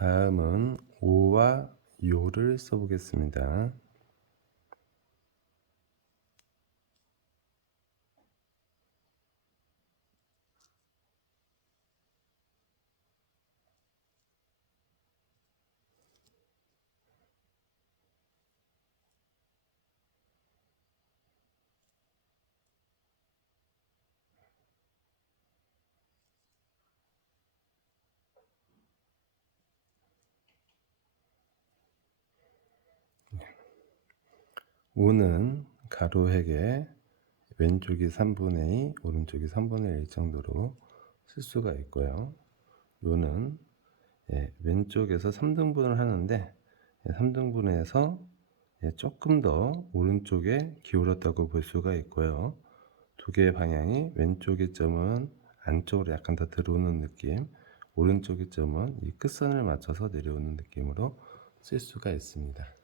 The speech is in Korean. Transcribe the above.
다음은 오와 요를 써보겠습니다. 오는 가로획에 왼쪽이 3분의 2, 오른쪽이 3분의 1 정도로 쓸 수가 있고요. 요는 예, 왼쪽에서 3등분을 하는데 예, 3등분해서 예, 조금 더 오른쪽에 기울었다고 볼 수가 있고요. 두 개의 방향이 왼쪽의 점은 안쪽으로 약간 더 들어오는 느낌, 오른쪽의 점은 이 끝선을 맞춰서 내려오는 느낌으로 쓸 수가 있습니다.